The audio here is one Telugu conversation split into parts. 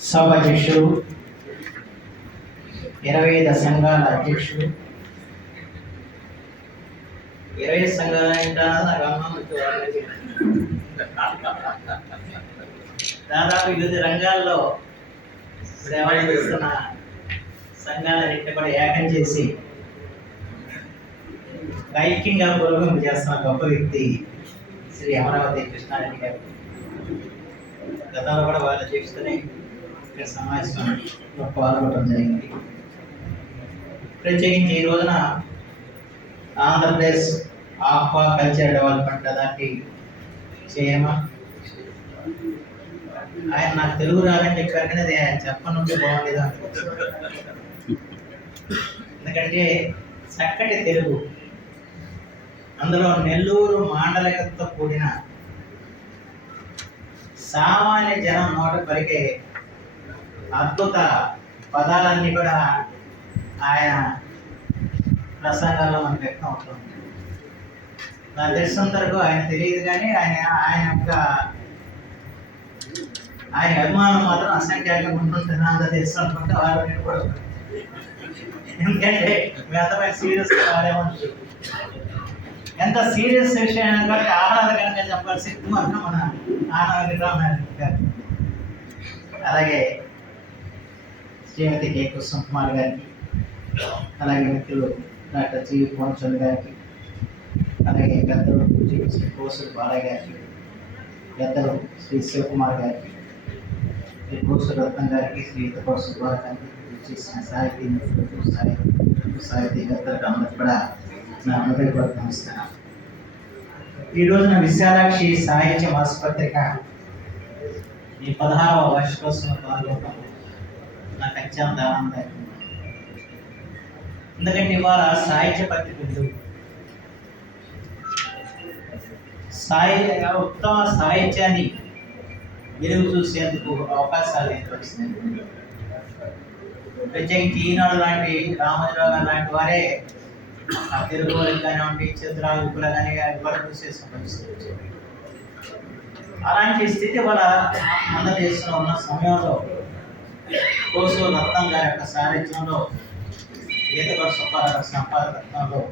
సభాధ్యక్షుడు ఇరవై ఐదు సంఘాల అధ్యక్షుడు ఇరవై సంఘాల దాదాపు వివిధ రంగాల్లో ఇప్పుడు ఎవరు చేస్తున్న సంఘాలన్నింటినీ కూడా ఏకం చేసి బైకింగ్ పురోగం చేస్తున్న గొప్ప వ్యక్తి శ్రీ అమరావతి కృష్ణారెడ్డి గారు. గతంలో కూడా వాళ్ళు చేస్తూనే ఇక్కడ సమావేశంలో పాల్గొనడం జరిగింది. ప్రత్యేకించి ఈ రోజున Andhra Pradesh aquaculture development authority chairman. ఆయన నాకు తెలుగు రాదని చెప్పారు కానీ అది ఆయన చెప్పనుంటే బాగుండేది ఎందుకంటే చక్కటి తెలుగు. అందులో నెల్లూరు మాండలికతో కూడిన సామాన్య జనం నోట పలికే అద్భుత పదాలన్నీ కూడా ఆయన ప్రసంగాల్లో మనకు వ్యక్తం అవుతుంది నాకు తెలిసినంత వరకు ఆయన తెలియదు కానీ ఆయన ఆయన యొక్క ఆయన అభిమానం మాత్రం అసంఖ్యాకంగా ఉంటుంటుంది అంత తెలుసు అనుకుంటే నేను కూడా ఎందుకంటే మిగతా అంతమైన సీరియస్ ఎంత సీరియస్ విషయం కాబట్టి ఆహ్లాదకరంగా చెప్పాల్సి మన ఆనంద గారు. అలాగే శ్రీమతి కే కృష్ణ కుమార్ గారికి అలాగే మిత్రులు డాక్టర్ జీవి పూర్ణచంద్ర గారికి అలాగే పెద్దలు జీవి శ్రీ కోసూరు బాలయ్య గారికి పెద్దలు శ్రీ శివకుమార్ గారికి శ్రీ కోసూరు రత్నం గారికి శ్రీ ఇతకోట సుబ్బారావు గారికి చేసిన సాహితీ మిత్రులకు సాహిత్య సాహితీ పెద్దలకు అందరికి కూడా నా హృదయపూర్వక నమస్కారం ఈ రోజున విశాలాక్షి సాహిత్య ఆసుపత్రిక ఈ పదహారవ వార్షికోత్సవం పాల్గొనడం నాకు అత్యంత ఆనందదాయకం ఎందుకంటే ఇవాళ సాహిత్య పత్రికలు సాహిత్య ఉత్తమ సాహిత్యాన్ని వెలుగు చూసేందుకు అవకాశాలు ఏర్పరిచినాయి ప్రత్యేకించి ఈనాడు లాంటి రామోజీరావు గారు లాంటి వారే ఆ తెలుగు వాళ్ళకి కానివ్వండి చిత్రాలు ఇప్పుడు కానీ ఇవాళ చూసే చూసేసిన అలాంటి స్థితి వల్ల ఆంధ్రప్రదేశ్లో ఉన్న సమయంలో కోసు రత్నం గారి యొక్క సారథ్యంలో ఈతగడ సుబ్బారావు గారి సంపాదకత్వంలో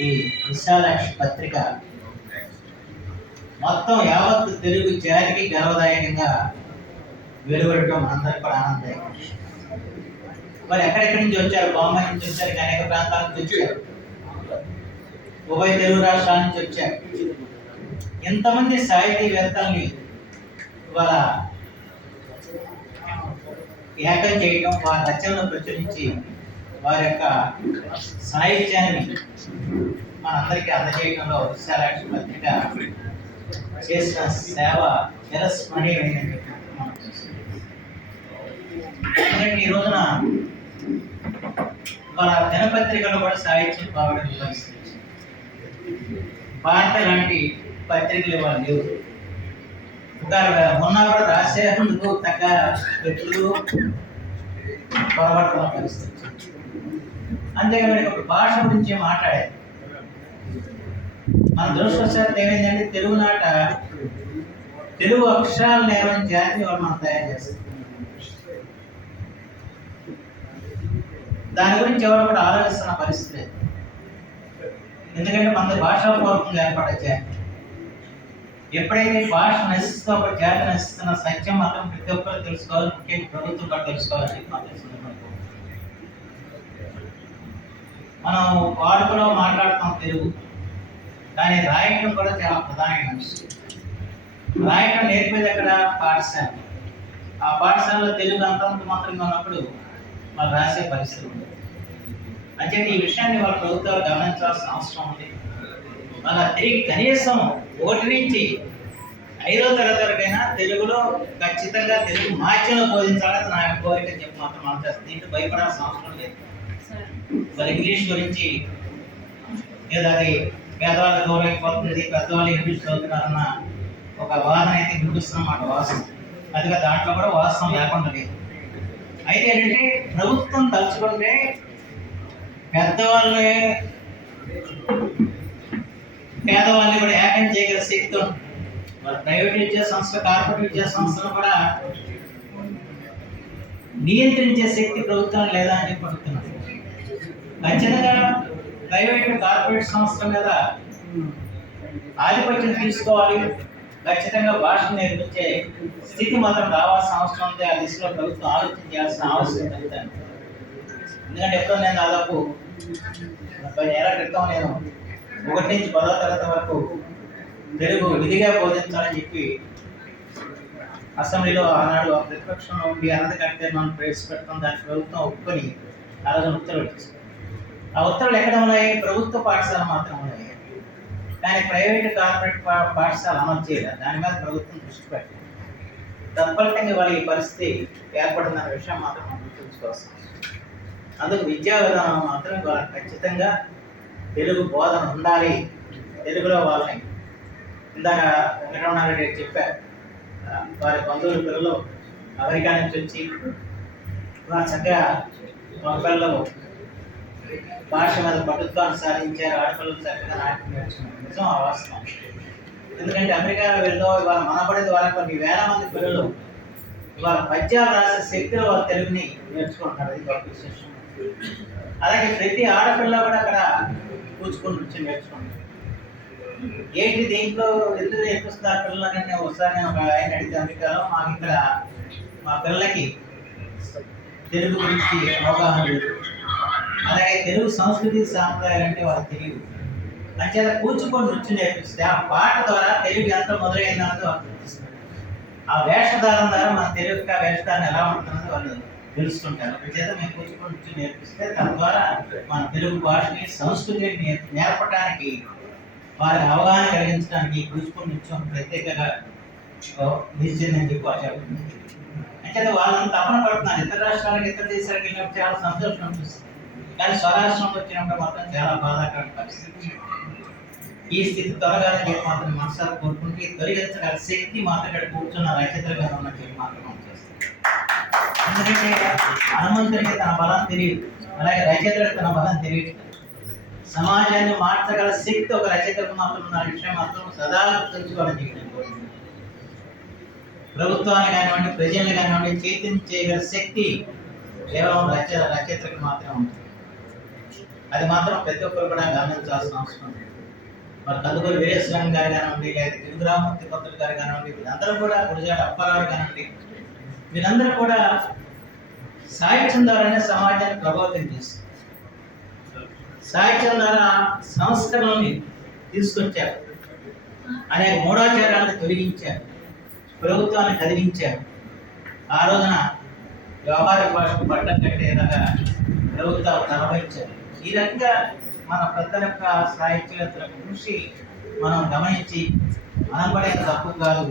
ఈ విశాలాక్షి పత్రిక మొత్తం యావత్ తెలుగు జాతికి గర్వదాయకంగా వెలువడటం అందరికీ కూడా ఆనందదాయకం. మరి ఎక్కడెక్కడి నుంచి వచ్చారు? బొమ్మాయి నుంచి వచ్చారు? అనేక ప్రాంతాల నుంచి వచ్చారు. ఉభయ తెలుగు రాష్ట్రాల నుంచి వచ్చారు. ఎంతమంది సాహితీవేత్తల్ని ఇవాళ ఏకం చేయడం వారి రచనలను ప్రచురించి వారి యొక్క సాహిత్యాన్ని మనందరికీ అందజేయడంలో విశాలాక్షి పత్రిక చేసిన సేవ చిరస్మరణీయమైనదని ఈ రోజున మన దినపత్రికలు కూడా సాహిత్యం బాగుండే పరిస్థితి భారత లాంటి పత్రికలు ఇవాళ లేవు. మొన్న కూడా రాసేందుకు తగ్గ వ్యక్తులు పొరపాటు పరిస్థితి అంతేగాని ఒక భాష గురించి మాట్లాడేది మన దురదృష్టవశాత్తు ఏమైందంటే తెలుగునాట తెలుగు అక్షరాల నేరం జాతి వాళ్ళు మనం తయారు చేస్తాం. దాని గురించి ఎవరు కూడా ఆలోచిస్తున్న పరిస్థితి లేదు. ఎందుకంటే మన భాషాపూర్వకంగా ఏర్పడే జాతి. ఎప్పుడైతే భాష నశిస్తూ అప్పుడు జాతి నశిస్తున్న సత్యం మాత్రం ప్రతి ఒక్కరు తెలుసుకోవాలి ముఖ్యంగా ప్రభుత్వం కూడా తెలుసుకోవాలని చెప్పి మనం వాడుకలో మాట్లాడుతాం తెలుగు దాన్ని రాయటం కూడా చాలా ప్రధానమైన విషయం. రాయటం నేర్పేది అక్కడ పాఠశాల. ఆ పాఠశాలలో తెలుగు అంతంత మాత్రంగా ఉన్నప్పుడు వాళ్ళు రాసే పరిస్థితి ఉంది అంటే ఈ విషయాన్ని వాళ్ళ ప్రభుత్వాలు గమనించాల్సిన అవసరం ఉంది. మన తిరిగి కనీసం ఒకటి నుంచి ఐదో తరగతికైనా తెలుగులో ఖచ్చితంగా తెలుగు మాధ్యమం బోధించాలని నా యొక్క కోరిక అని చెప్పి మాత్రం మనం దీంట్లో భయపడాల్సిన అవసరం లేదు. మరి ఇంగ్లీష్ గురించి లేదా అది పేదవాళ్ళ గౌరవం పెద్దవాళ్ళు ఇంగ్లీష్ చదువుతున్నారన్న ఒక వాదన అయితే వినిపిస్తున్నమాట వాస్తవం. అదిగా దాంట్లో కూడా వాస్తవం లేకుండా లేదు. అయితే ఏంటంటే ప్రభుత్వం తలుచుకుంటే పెద్దవాళ్ళే పేదవాళ్ళని కూడా ఏకం చేయగల శక్తి ఉంది మరి ప్రైవేట్ విద్యా సంస్థ కార్పొరేట్ విద్యా సంస్థలు కూడా నియంత్రించే శక్తి ప్రభుత్వం లేదా అని చెప్పి ఖచ్చితంగా ప్రైవేట్ కార్పొరేట్ సంస్థల మీద ఆధిపత్యం తీసుకోవాలి. ఖచ్చితంగా భాషను నేర్పించే స్థితి మాత్రం రావాల్సిన అవసరం ఉంది ఆ దిశలో ప్రభుత్వం ఆలోచన చేయాల్సిన అవసరం ఉంది ఎందుకంటే ఎప్పుడో నేను దాదాపు ముప్పై ఏళ్ళ క్రితం నేను ఒకటి నుంచి పదో తరగతి వరకు తెలుగు విధిగా బోధించాలని చెప్పి అసెంబ్లీలో ఆనాడు ఆ ప్రతిపక్షంలో ఉండి అనంత కడితే మనం ప్రవేశపెడతాం దానికి ప్రభుత్వం ఒప్పుకొని ఆ రోజున ఉత్తర్వులు ఇచ్చింది. ఆ ఉత్తర్వులు ఎక్కడ ఉన్నాయి? ప్రభుత్వ పాఠశాల మాత్రం ఉన్నాయి. కానీ ప్రైవేట్ కార్పొరేట్ పాఠశాల అమలు చేయలేదు దాని మీద ప్రభుత్వం దృష్టి పెట్టింది తత్ఫలితంగా వాళ్ళ ఈ పరిస్థితి ఏర్పడిందన్న విషయం మాత్రం మనం గుర్తుంచుకోవాల్సి అందుకు విద్యా విధానం మాత్రం వాళ్ళకి ఖచ్చితంగా తెలుగు బోధన ఉండాలి. తెలుగులో వాళ్ళని ఇందాక వెంకటరమణారెడ్డి చెప్పారు. వారి బంధువుల పిల్లలు అమెరికా నుంచి వచ్చి వారు చక్కగా మా పిల్లలు భాష మీద పటుత్వాన్ని సాధించారు. ఆడపిల్లలు చక్కగా నాటి నేర్చుకున్నారు. నిజం ఆ వాస్తవం. ఎందుకంటే అమెరికా వెళ్ళో ఇవాళ మనబడి ద్వారా కొన్ని వేల మంది పిల్లలు ఇవాళ పద్యాలు రాసే శక్తిలో వాళ్ళ తెలుగుని నేర్చుకుంటున్నారు. అది గొప్ప విశేషం. అలాగే ప్రతి ఆడపిల్ల కూడా అక్కడ కూర్చుకుని నృత్యం నేర్చుకుంటారు ఏంటి దీంట్లో ఎందుకు నేర్పిస్తున్నారు పిల్లలని నేను ఒకసారి నేను ఒక ఆయన అడిగితే అమెరికాలో మాకు ఇక్కడ మా పిల్లలకి తెలుగు గురించి అవగాహన లేదు. అలాగే తెలుగు సంస్కృతి సాంప్రదాయాలు అంటే వాళ్ళకి తెలియదు. అంచేత కూర్చుకొని నృత్యం నేర్పిస్తే ఆ పాట ద్వారా తెలుగు ఎంత మొదలైందన్నది వాళ్ళు ఆ వేషధారం ద్వారా మన తెలుగు వేషధారణ ఎలా ఉంటుందన్నది వాళ్ళు తెలుసుకుంటారు. అంచేత మేము కూర్చుకొని నేర్పిస్తే తద్వారా మన తెలుగు భాషని సంస్కృతిని నేర్- నేర్పడానికి వారికి అవగాహన కలిగించడానికి కూచిపూడి నృత్యం ప్రత్యేకంగా ఓ, నిలిచిందని చెప్పి చెప్తుంది అంటే వాళ్ళని తపన పడుతున్నారు. ఇతర రాష్ట్రాలకు ఇతర దేశాలకు వెళ్ళినప్పుడు చాలా సంతోషం అనిపిస్తుంది. కానీ స్వరాష్ట్రంలో వచ్చినప్పుడు మాత్రం చాలా బాధాకరమైన పరిస్థితి. ఈ స్థితి త్వరగా చెప్పి మాత్రం మనసారి కోరుకుంటే తొలగించగల శక్తి మాత్రం ఇక్కడ కూర్చున్న రచయితలుగా ఉన్న చెప్పి మాత్రం మనం చేస్తాం. ఎందుకంటే హనుమంతుడికి తన బలం తెలియదు. అలాగే రచయితలకు తన బలం తెలియదు. సమాజాన్ని మార్చగల శక్తి ఒక రచయితకు మాత్రం ఉన్న విషయం మాత్రం సదా గుర్తుంచుకోవాలని చెప్పి ప్రభుత్వాన్ని కానివ్వండి ప్రజల్ని కానివ్వండి చైతన్యం చేయగల శక్తి కేవలం రచయిత రచయితలకు మాత్రమే ఉంటుంది. అది మాత్రం ప్రతి ఒక్కరు కూడా గమనించాల్సిన అవసరం ఉంది మరి కందుకూరు వీరేశ్వరం గారు కానివ్వండి లేదా తిరుగురామూర్తి పంతులు గారు కానివ్వండి వీళ్ళందరూ కూడా గురిజాడ అప్పారావు కానివ్వండి వీళ్ళందరూ కూడా సాహిత్యం ద్వారానే సమాజాన్ని ప్రభావితం చేస్తారు సాహిత్యం ద్వారా సంస్కరణని తీసుకొచ్చారు. అనేక మూఢాచారాలను తొలగించారు. ప్రభుత్వాన్ని కదిలించారు. ఆ రోజున వ్యవహారిక భాషకు పట్టం కట్టేలాగా ప్రభుత్వాలు తరవహించారు ఈ రకంగా మన పెద్దల యొక్క సాహిత్యవేత్తల కృషి మనం గమనించి మనం పడే తప్పు కాదు.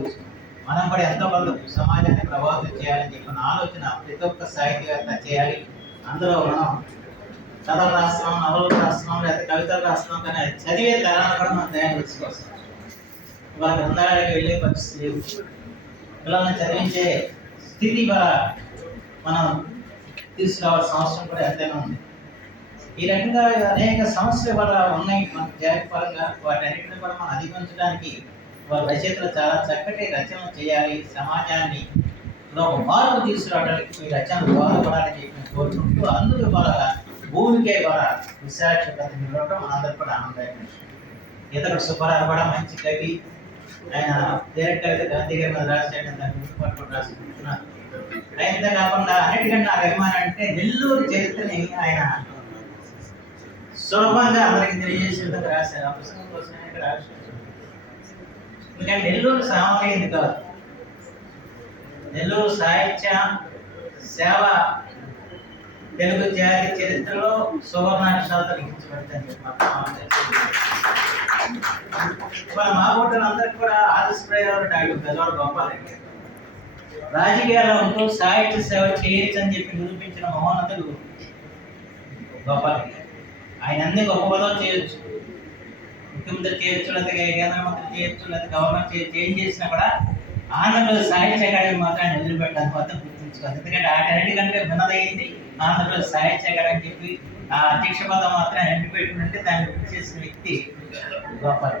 మనం కూడా ఎంతో కొంత సమాజాన్ని ప్రభావితం చేయాలని చెప్పిన ఆలోచన ప్రతి ఒక్క సాహిత్యవేత్త చేయాలి. అందులో మనం కథలు రాస్తున్నాం నవలు రాస్తున్నాం లేదా కవితలు రాస్తున్నాం కానీ అది చదివే తరాన్ని కూడా మనం తయారు చేసుకోవచ్చు వారి గ్రంథాలయాలకు వెళ్ళే పరిస్థితి లేదు. పిల్లల్ని చదివించే స్థితి కూడా మనం తీసుకురావాల్సిన అవసరం కూడా ఎంతైనా ఉంది. ఈ రకంగా అనేక సమస్యలు కూడా ఉన్నాయి మన జాతి పరంగా. వాటన్నిటిని కూడా మనం అధిగమించడానికి వారి రచయితలు చాలా చక్కటి రచనలు చేయాలి. సమాజాన్ని ఒక మార్పు తీసుకురావడానికి మీ రచనలు దోహదపడాలని చెప్పి కోరుకుంటూ అందుకు వాళ్ళ భూమికే వాళ్ళ విశాఖత నిలవడం మనందరూ కూడా ఆనందదాయకం. విషయం. సుబ్బారావు కూడా మంచి కవి ఆయన డైరెక్ట్ అయితే గాంధీ గారి మీద రాశాడు దాన్ని ముందు పట్టుకుని రాసుకుంటున్నాను అంతే కాకుండా అన్నిటికంటే నాకు అభిమానం అంటే నెల్లూరు చరిత్రని ఆయన సులభంగా అందరికి తెలియజేసే విధంగా రాశారు. ఆ పుస్తకం కోసం ఆయన రాశారు ఎందుకంటే నెల్లూరు సామాన్యుది కాదు నెల్లూరు సాహిత్య సేవ తెలుగు జాతి చరిత్రలో సువర్ణాక్షరాలతో లిఖించబడుతుంది మన మా అందరికి కూడా ఆదర్శప్రయాలు డాక్టర్ పెద్దవాడు గోపాలరెడ్డి గారు. రాజకీయాల్లో ఉంటూ సాహిత్య సేవ చేయొచ్చు అని చెప్పి నిరూపించిన మహోన్నతుడు గోపాలరెడ్డి ఆయన అన్ని గొప్ప పదవులు చేయొచ్చు. ముఖ్యమంత్రి చేయొచ్చు లేదా కేంద్ర మంత్రి చేయొచ్చు లేదా గవర్నమెంట్ చేంజ్ చేసినా కూడా ఆంధ్రప్రదేశ్ సాహిత్య అకాడమీ మాత్రం ఆయన వదిలిపెట్టాలి మాత్రం గుర్తుంచుకోవాలి. ఎందుకంటే వాటన్నిటికంటే భిన్నదైంది ఆంధ్రప్రదేశ్ సాహిత్య అకాడమీ చెప్పి ఆ అధ్యక్ష పదం మాత్రం ఎండి పెట్టుకుంటే దాన్ని గుర్తు చేసిన వ్యక్తి గోపాల్.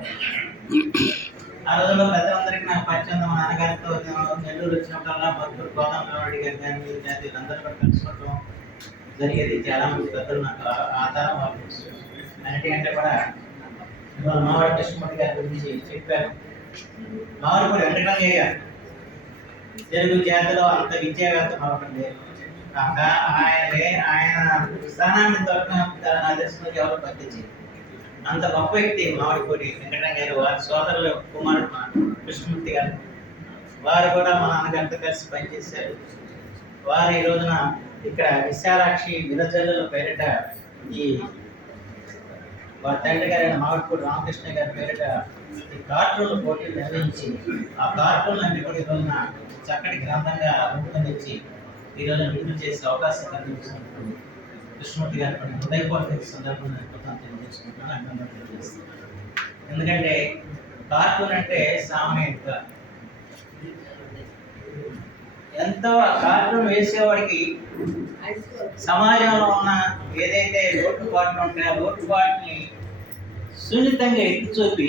ఆ రోజుల్లో పెద్దలందరికీ నాకు పరిచయం మా నాన్నగారితో నెల్లూరు వచ్చినప్పుడల్లా మద్దూరు గోదావరి గారి కానీ వీరి కానీ వీళ్ళందరూ కూడా జరిగేది. చాలా మంది పెద్దలు నాకు ఆధారం వాళ్ళు. అన్నిటి అంటే కూడా ఇవాళ మావాడి కృష్ణమూర్తి గారి గురించి చెప్పారు మావాడు కూడా గారు తెలుగు జాతిలో అంత విద్యావేత్త మరొకటి లేదు. కాక ఆయనే ఆయన స్థానాన్ని దొరకన నా దర్శనం ఎవరు పట్టించి అంత గొప్ప వ్యక్తి మామిడిపూడి వెంకటరంగ గారు వారి సోదరులు కుమారుడు కృష్ణమూర్తి గారు. వారు కూడా మా నాన్నగారితో కలిసి పనిచేశారు. వారు ఈ రోజున ఇక్కడ విశాలాక్షి విరజల్లుల పేరిట ఈ వారి తండ్రి గారైన మామిడిపూడి రామకృష్ణ గారి పేరిట ఈ కార్టూన్ పోటీలు నిర్వహించి ఆ కార్టూన్ అన్ని కూడా ఈ చక్కటి గ్రంథంగా రూపొందించి ఈరోజు విడుదల చేసే అవకాశం కల్పించినప్పుడు కృష్ణమూర్తి గారి పని హృదయపూర్వక సందర్భంగా తెలియజేసుకుంటున్నాను అభినందనలు తెలియజేస్తున్నాను. ఎందుకంటే కార్టూన్ అంటే సామాన్యంగా ఎంతో కార్టూన్ వేసేవాడికి సమాజంలో ఉన్న ఏదైతే లోటుపాట్లు ఉంటాయో ఆ లోటుపాట్ని సున్నితంగా ఎత్తి చూపి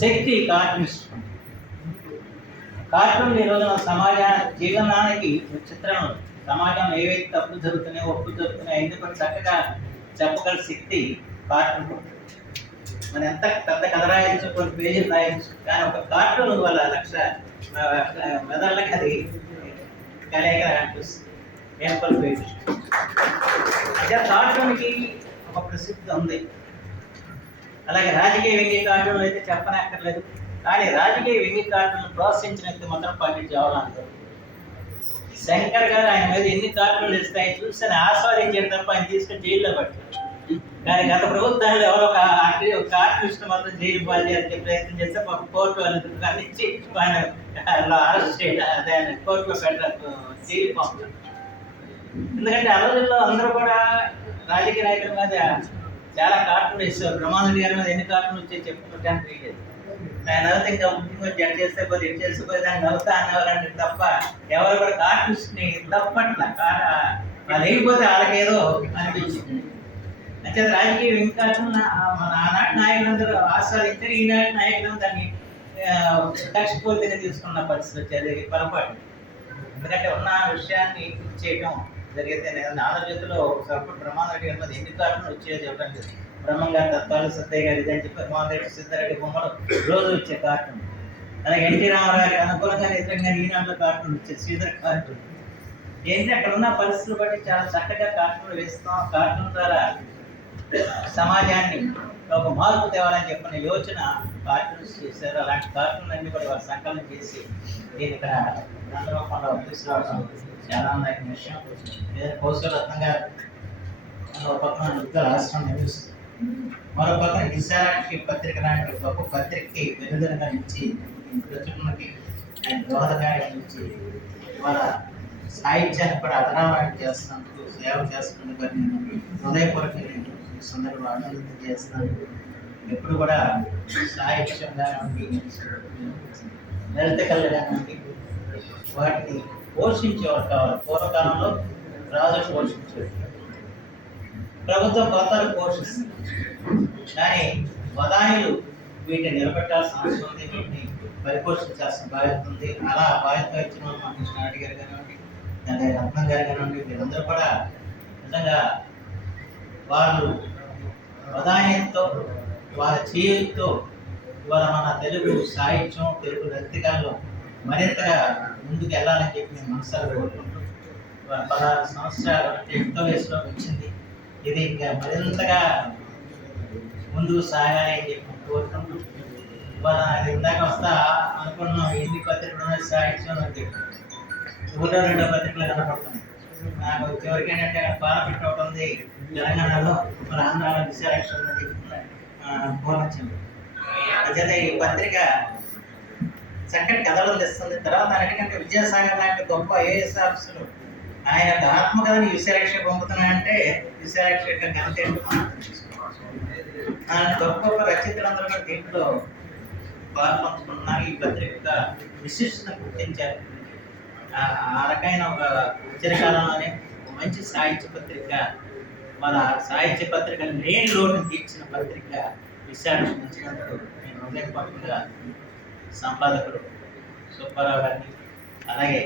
శక్తి కార్టూనిస్ట్ కార్టూన్ ఈ రోజున సమాజ జీవనానికి చిత్రం. సమాజంలో ఏవైతే తప్పులు జరుగుతున్నాయో ఒప్పు జరుగుతున్నాయో ఎందుకు చక్కగా చెప్పగల శక్తి కార్టూన్ మనం ఎంత పెద్ద కథ రాయొచ్చు కొన్ని పేజీలు రాయొచ్చు కానీ ఒక కార్టూన్ వల్ల లక్ష మెదళ్ళకి అది కలయిక అనిపిస్తుంది. ఏర్పల్ పేజ్ అదే కార్టూన్కి ఒక ప్రసిద్ధి ఉంది. అలాగే రాజకీయ వ్యంగ్య అయితే చెప్పనక్కర్లేదు. కానీ రాజకీయ వ్యంగ్య కార్టూన్లు మాత్రం పండిట్ జవహర్లాల్ నెహ్రూ శంకర్ గారు ఆయన మీద ఎన్ని కార్డులు ఇస్తాయి చూసి ఆయన ఆస్వాదించారు తప్ప ఆయన తీసుకుని జైల్లో పట్టారు కానీ గత ప్రభుత్వాలు ఎవరో ఒక ఆర్టి- ఒక మాత్రం జైలు పాలు చేసే ప్రయత్నం చేస్తే ఒక కోర్టు వాళ్ళు ఖండించి ఆయన అరెస్ట్ చేయడం అదే కోర్టులో పెట్టారు జైలు పంపుతారు ఎందుకంటే ఆ రోజుల్లో అందరూ కూడా రాజకీయ నాయకుల మీద చాలా కార్టూన్ వేస్తారు బ్రహ్మానంద గారి మీద ఎన్ని కార్టూన్ వచ్చాయి చెప్పుకుంటాను తెలియదు ఆయన ఇంకా ముఖ్యంగా జడ్ చేస్తే పోతే ఎడ్ చేస్తే పోతే దాన్ని నవ్వుతా అన్నవారంటే తప్ప ఎవరు కూడా కార్టూన్స్ తప్పట్ల. వాళ్ళు లేకపోతే వాళ్ళకేదో అనిపించింది. అంటే రాజకీయం ఇంకా మన ఆనాటి నాయకులందరూ ఆస్వాదించారు. ఈనాటి నాయకులు దాన్ని కక్షపూర్తిగా తీసుకున్న పరిస్థితి వచ్చేది పొరపాటు. ఎందుకంటే ఉన్న విషయాన్ని చేయటం జరిగితే నేను ఆంధ్రజ్యోతిలో ఒకసారి బ్రహ్మాండ రెడ్డి గారి మీద ఎన్ని కార్డులు వచ్చాయో చెప్పడం లేదు. బ్రహ్మం గారి తత్వాలు సత్తయ్య గారి ఇదని చెప్పి బ్రహ్మాండ రెడ్డి సిద్ధారెడ్డి బొమ్మలు రోజు వచ్చే కార్టూన్. అలాగే ఎన్టీ రామారావు గారికి అనుకూలంగా వ్యతిరేకంగా ఈనాడులో కార్టూన్ వచ్చేది శ్రీధర్ కార్టూన్. ఏంటి అక్కడ ఉన్న పరిస్థితులు బట్టి చాలా చక్కగా కార్టూన్ వేస్తాం. కార్టూన్ ద్వారా సమాజాన్ని ఒక మార్పు తేవాలని చెప్పిన యోచన కార్టూన్స్ చేశారు. అలాంటి కార్టూన్ అన్ని కూడా వారు సంకలనం చేసి నేను ఇక్కడ గ్రంథరూపంలో తీసుకురావడం చాలా ఆనందమైన విషయం ఏదైనా కౌశలరత్నం గారు ఒక పక్కన యుద్ధ రాష్ట్రం నిర్మిస్తుంది మరో పక్కన విశాలాక్షి పత్రిక లాంటి గొప్ప పత్రికకి వెనుదనగా ఇచ్చి ప్రచురణకి ఆయన దోహదకార్యం ఇచ్చి వాళ్ళ సాహిత్యాన్ని కూడా అదనామయం చేస్తున్నందుకు సేవ చేస్తున్నందుకు అని నేను హృదయపూర్వకంగా సందర్భంగా ఈ చేస్తాను ఎప్పుడు కూడా సాహిత్యంగా కానివ్వండి లలిత కళలు వాటిని పోషించేవారు కావాలి. పూర్వకాలంలో రాజు పోషించేవారు ప్రభుత్వం కొత్తలు పోషిస్తుంది. కానీ వదాయిలు వీటిని నిలబెట్టాల్సిన అవసరం ఉంది. వీటిని పరిపోషించాల్సిన బాధ్యత ఉంది. అలా బాధ్యత ఇచ్చిన వాళ్ళు మా కృష్ణారెడ్డి గారు కానివ్వండి దాని రత్నం గారు కానివ్వండి వీళ్ళందరూ కూడా నిజంగా వాళ్ళు వదాయంతో వారి చేయుతో ఇవాళ మన తెలుగు సాహిత్యం తెలుగు రక్తికాల్లో మరింతగా ముందుకు వెళ్ళాలని చెప్పి నేను మనసారా కోరుకుంటూ ఇవాళ పదహారు సంవత్సరాలు అంటే ఎంతో వయసులో వచ్చింది. ఇది ఇంకా మరింతగా ముందుకు సాగాలి అని చెప్పి కోరుకుంటున్నాం ఇవాళ అది ఇందాక వస్తా అనుకున్నాం ఎన్ని పత్రికలు ఉన్నాయి సాహిత్యం అని చెప్పి. ఒకటో రెండో పత్రికలు కనపడుతున్నాయి. నాకు చివరికి ఏంటంటే అక్కడ పాలపెట్ట ఒకటి ఉంది. తెలంగాణలో మన ఆంధ్రాలో విశాలక్ష్మి అని చెప్పి పూర్ణించింది ఈ పత్రిక చక్కటి కథలు తెస్తుంది. తర్వాత అన్నిటికంటే విద్యాసాగర్ లాంటి గొప్ప ఐఏఎస్ ఆఫీసులు ఆయన యొక్క ఆత్మకథని విశాలక్ష పంపుతున్నాయంటే విశాలక్ష యొక్క ఘనత ఏంటో మనం గొప్ప గొప్ప రచయితలందరూ కూడా దీంట్లో పాల్పంచుకున్నారు ఈ పత్రిక యొక్క విశిష్టతను గుర్తించారు. ఆ- రకమైన ఒక చిరకాలంలోనే మంచి సాహిత్య పత్రిక మన సాహిత్య పత్రిక లేని లోటును తీర్చిన పత్రిక విషయాన్ని ఇచ్చినందుకు నేను హృదయపూర్వకంగా సంపాదకుడు సుబ్బారావు గారిని అలాగే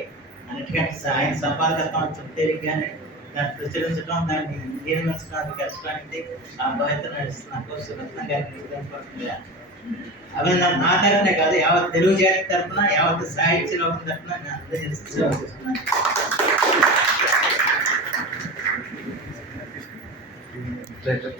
అన్నిటికంటే ఆయన సంపాదకత్వం చుట్టేరిగానే దాన్ని ప్రచురించడం దాన్ని నిర్మించడానికి కష్టానికి ఆ బాధ్యత నడుస్తున్న సురత్న గారికి హృదయపూర్వకంగా అభినందన. నా తరఫునే కాదు యావత్ తెలుగు జాతి తరఫున యావత్ సాహిత్య లోకం తరఫున నేను అందజేస్తున్నాను later